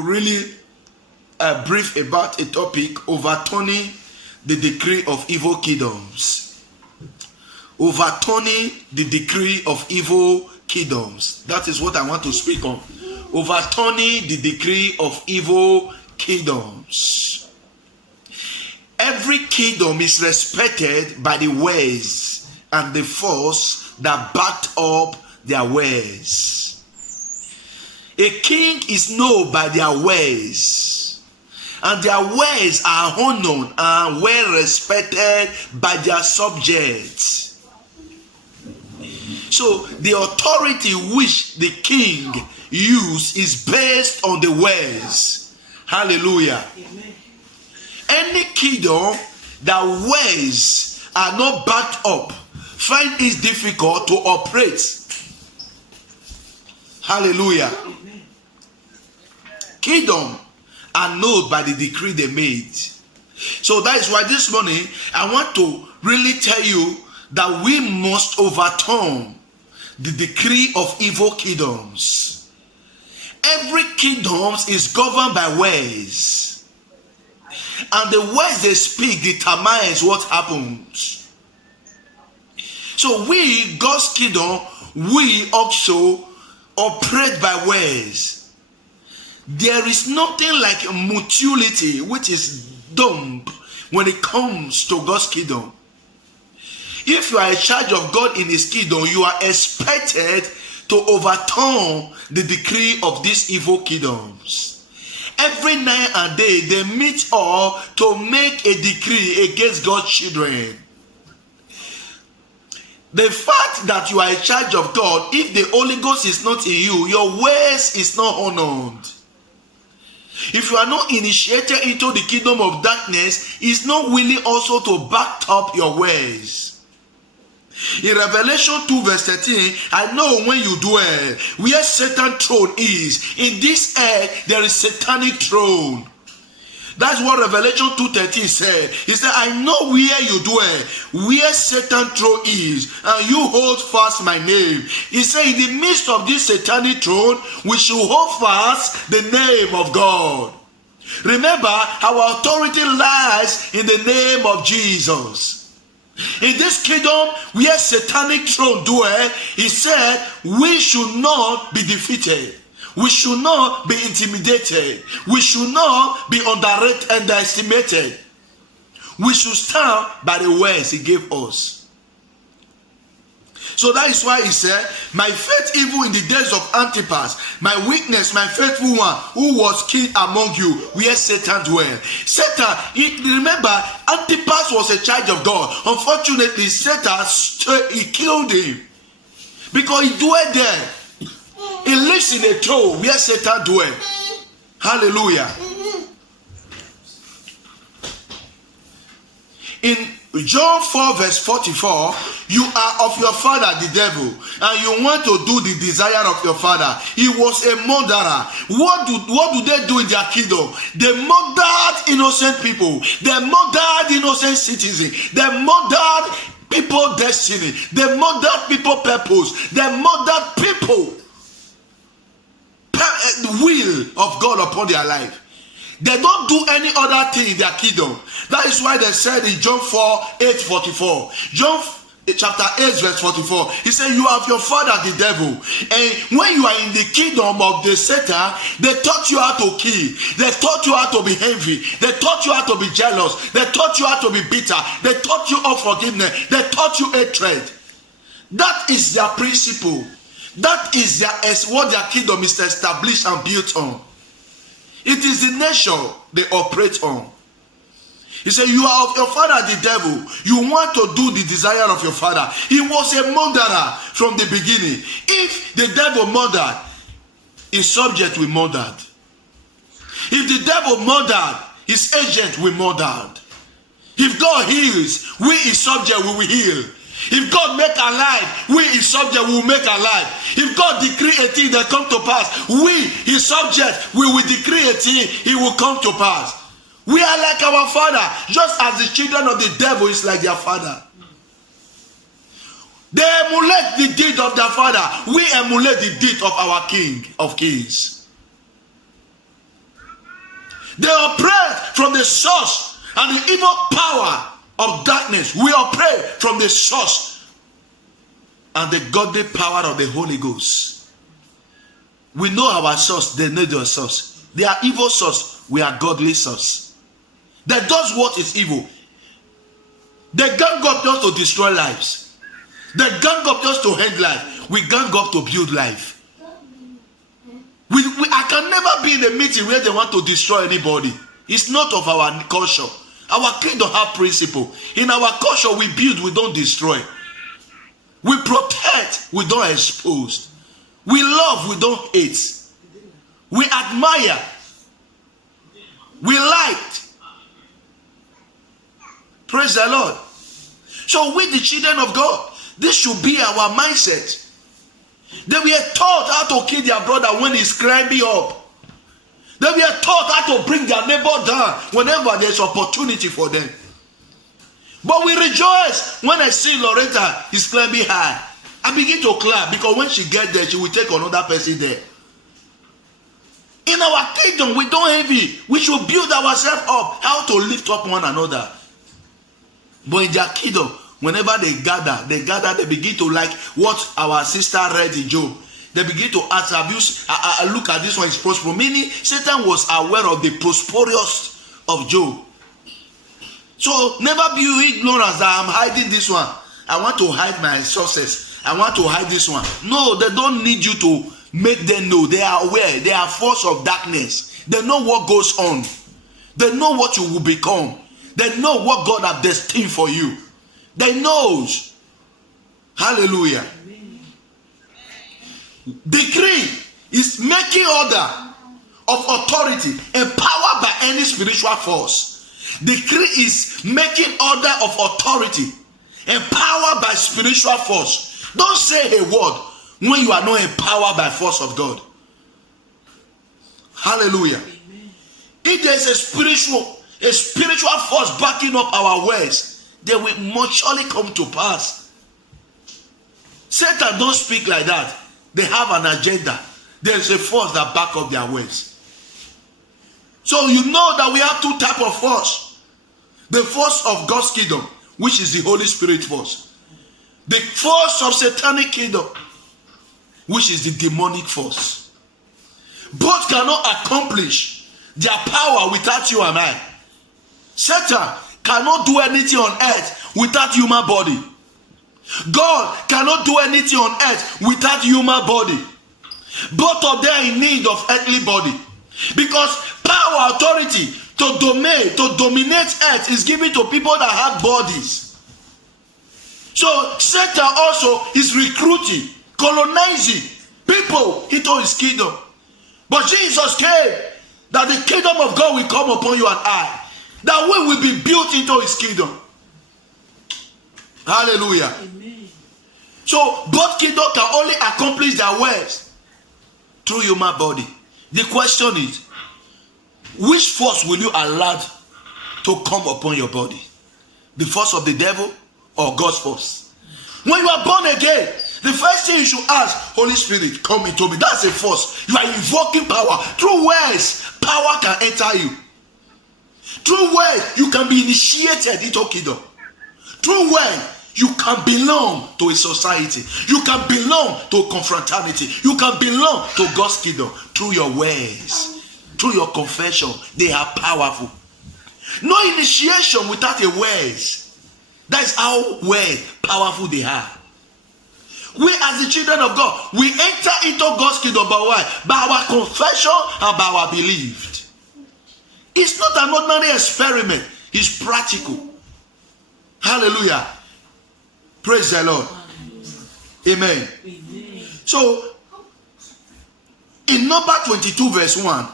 to really brief about a topic: overturning the decree of evil kingdoms. Overturning the decree of evil kingdoms. That is what I want to speak on. Overturning the decree of evil kingdoms. Every kingdom is respected by the ways and the force that backed up their ways. A king is known by their ways, and their ways are honored and well respected by their subjects. So the authority which the king uses is based on the ways. Hallelujah. Amen. Any kingdom that ways are not backed up find it difficult to operate. Hallelujah. Amen. Kingdom are known by the decree they made. So that is why this morning I want to really tell you that we must overturn the decree of evil kingdoms. Every kingdom is governed by ways, and the ways they speak determines what happens. So we, God's kingdom, we also operate by ways. There is nothing like mutuality which is dumb when it comes to God's kingdom. If you are in charge of God in his kingdom, you are expected to overturn the decree of these evil kingdoms. Every night and day they meet up to make a decree against God's children. The fact that you are in charge of God, if the Holy Ghost is not in you, your ways is not honored. If you are not initiated into the kingdom of darkness, it's not willing also to back up your ways. In Revelation 2 verse 13, I know when you dwell where Satan's throne is. In this earth there is satanic throne. That's what Revelation 2:13 said. He said, I know where you dwell, where Satan's throne is, and you hold fast my name. He said, in the midst of this satanic throne, we should hold fast the name of God. Remember, our authority lies in the name of Jesus. In this kingdom where satanic throne dwell, he said, we should not be defeated. We should not be intimidated. We should not be underestimated. We should stand by the words he gave us. So that is why he said, my faith evil in the days of Antipas, my weakness, my faithful one, who was killed among you, where Satan dwelt. Satan, remember, Antipas was a child of God. Unfortunately, Satan, he killed him because he dwelt there. He lives in a throne where Satan dwelt. Hallelujah. In John 4 verse 44, you are of your father the devil, and you want to do the desire of your father. He was a murderer. What do they do in their kingdom? They murdered innocent people. They murdered innocent citizens. They murdered people's destiny. They murdered people's purpose. They murdered people. The will of God upon their life. They don't do any other thing in their kingdom. That is why they said in John 4:8-44. John chapter 8 verse 44. He said, you have your father the devil. And when you are in the kingdom of the Satan, they taught you how to kill. They taught you how to be envy. They taught you how to be jealous. They taught you how to be bitter. They taught you unforgiveness. They taught you hatred. That is their principle. That is what their kingdom is established and built on. It is the nature they operate on. He said, you are of your father the devil. You want to do the desire of your father. He was a murderer from the beginning. If the devil murdered, his subject will murder. If the devil murdered, his agent will murder. If God heals, we his subject will heal. If God make alive, we his subject will make alive. If God decree a thing that come to pass, we his subject we will decree a thing, it will come to pass. We are like our father, just as the children of the devil is like their father. They emulate the deed of their father. We emulate the deed of our King of Kings. They operate from the source, and the evil power of darkness. We operate from the source and the godly power of the Holy Ghost. We know our source, they know their source. They are evil source, we are godly source. That does what is evil. They gang up just to destroy lives. They gang up just to end life. We gang up to build life. I can never be in a meeting where they want to destroy anybody. It's not of our culture. Our kingdom have principle. In our culture, we build, we don't destroy. We protect, we don't expose. We love, we don't hate. We admire, we like. Praise the Lord. So we, the children of God, this should be our mindset. They were taught how to kill their brother when he's climbing up. They were taught how to bring their neighbor down whenever there's opportunity for them. But we rejoice when I see Loretta is climbing high. I begin to clap because when she gets there, she will take another person there. In our kingdom, we don't envy. We should build ourselves up, how to lift up one another. But in their kingdom, whenever they gather, they begin to like what our sister read in Job. They begin to ask, I look at this one, is prosperous. Meaning, Satan was aware of the prosperous of Job. So, never be ignorant that I'm hiding this one. I want to hide my sources. I want to hide this one. No, they don't need you to make them know. They are aware. They are force of darkness. They know what goes on. They know what you will become. They know what God has destined for you. They knows. Hallelujah. Amen. Decree is making order of authority empowered by any spiritual force. Decree is making order of authority empowered by spiritual force. Don't say a word when you are not empowered by force of God. Hallelujah. Amen. If there is a spiritual force backing up our words, they will most surely come to pass. Satan don't speak like that. They have an agenda. There is a force that back up their words. So you know that we have two types of force. The force of God's kingdom, which is the Holy Spirit force. The force of Satanic kingdom, which is the demonic force. Both cannot accomplish their power without you and I. Satan cannot do anything on earth without human body. God cannot do anything on earth without human body. Both of them are in need of earthly body. Because power, authority to dominate earth is given to people that have bodies. So Satan also is recruiting, colonizing people into his kingdom. But Jesus came that the kingdom of God will come upon you and I. That we will be built into his kingdom. Hallelujah. Amen. So both kingdoms can only accomplish their works through human body. The question is, which force will you allow to come upon your body? The force of the devil or God's force? When you are born again, the first thing you should ask, Holy Spirit, come into me. That's a force. You are invoking power. Through words, power can enter you. Through words, you can be initiated into kingdom. Through words, you can belong to a society. You can belong to a confraternity. You can belong to God's kingdom. Through your words, through your confession, they are powerful. No initiation without a words. That is how powerful they are. We as the children of God, we enter into God's kingdom by what? By our confession and by our belief. It's not an ordinary experiment. It's practical. Hallelujah. Praise the Lord. Amen. Amen. So, in number 22 verse 1,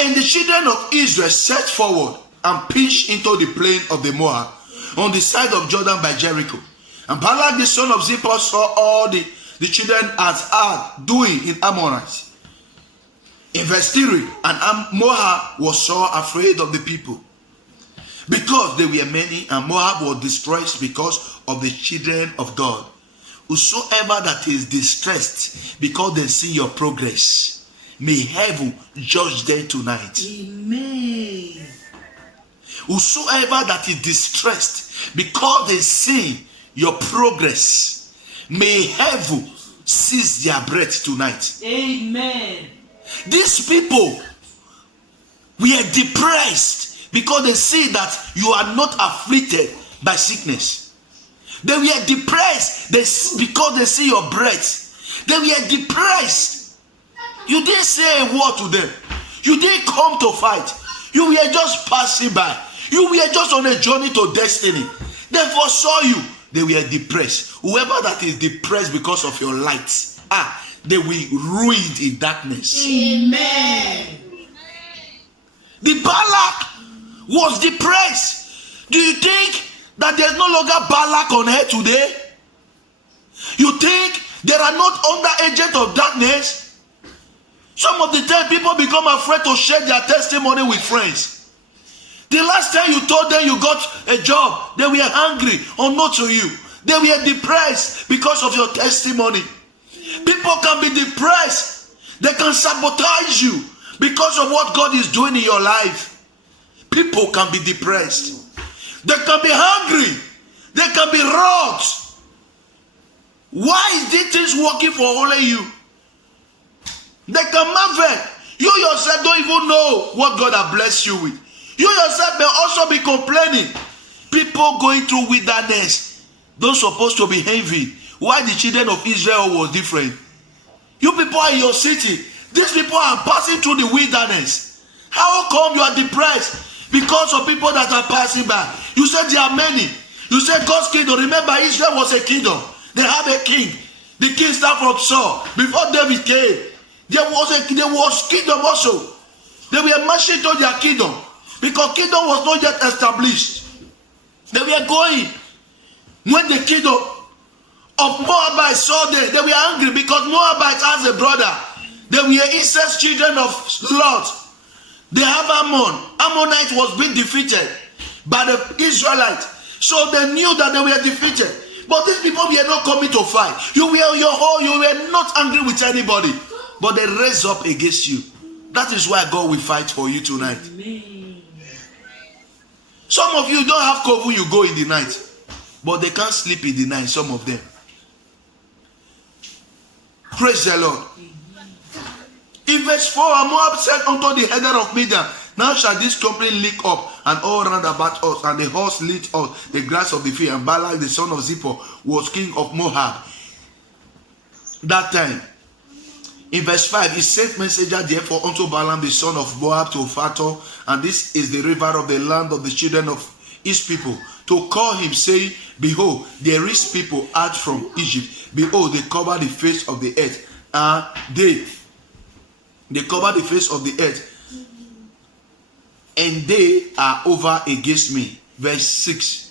and the children of Israel set forward and pitched into the plain of the Moab on the side of Jordan by Jericho. And Balak the son of Zippor saw all the children as are doing in Ammonites. In verse 3, and Moab was so afraid of the people, because they were many, and Moab was destroyed because of the children of God. Whosoever that is distressed because they see your progress, may heaven judge them tonight. Amen. Whosoever that is distressed because they see your progress, may heaven seize their breath tonight. Amen. These people were depressed because they see that you are not afflicted by sickness. They were depressed because they see your breath. They were depressed. You didn't say a word to them. You didn't come to fight. You were just passing by. You were just on a journey to destiny. They foresaw you. They were depressed. Whoever that is depressed because of your light, they will ruined in darkness. Amen. The Balak was depressed. Do you think that there's no longer Balak on earth today? You think there are not under agents of darkness? Some of the time people become afraid to share their testimony with friends. The last time you told them you got a job, they were angry or not to you. They were depressed because of your testimony. People can be depressed. They can sabotage you because of what God is doing in your life. People can be depressed. They can be hungry. They can be wrought. Why is these things working for only you? They can marvel. You yourself don't even know what God has blessed you with. You yourself may also be complaining. People going through wilderness don't supposed to be envy. Why the children of Israel was different? You people are in your city. These people are passing through the wilderness. How come you are depressed? Because of people that are passing by. You said there are many. You said God's kingdom. Remember, Israel was a kingdom. They have a king. The king started from Saul. Before David came, there was kingdom also. They were marching to their kingdom. Because kingdom was not yet established. They were going. When the kingdom of Moabites saw them, they were angry because Moabites has a brother. They were incest children of Lot. They have Ammon. Ammonite was being defeated by the Israelites. So they knew that they were defeated. But these people were not coming to fight. You were not angry with anybody. But they raised up against you. That is why God will fight for you tonight. Amen. Some of you don't have cover, you go in the night. But they can't sleep in the night, some of them. Praise the Lord. In verse 4, Moab said unto the header of Midian, now shall this company lick up and all round about us, and the horse lit us the grass of the field. And Balak the son of Zippor was king of Moab. That time, in verse 5, he sent messenger therefore unto Balaam the son of Moab to Phator, and this is the river of the land of the children of his people, to call him, saying, behold, there is people out from Egypt. Behold, they cover the face of the earth, and they cover the face of the earth, and they are over against me. Verse 6.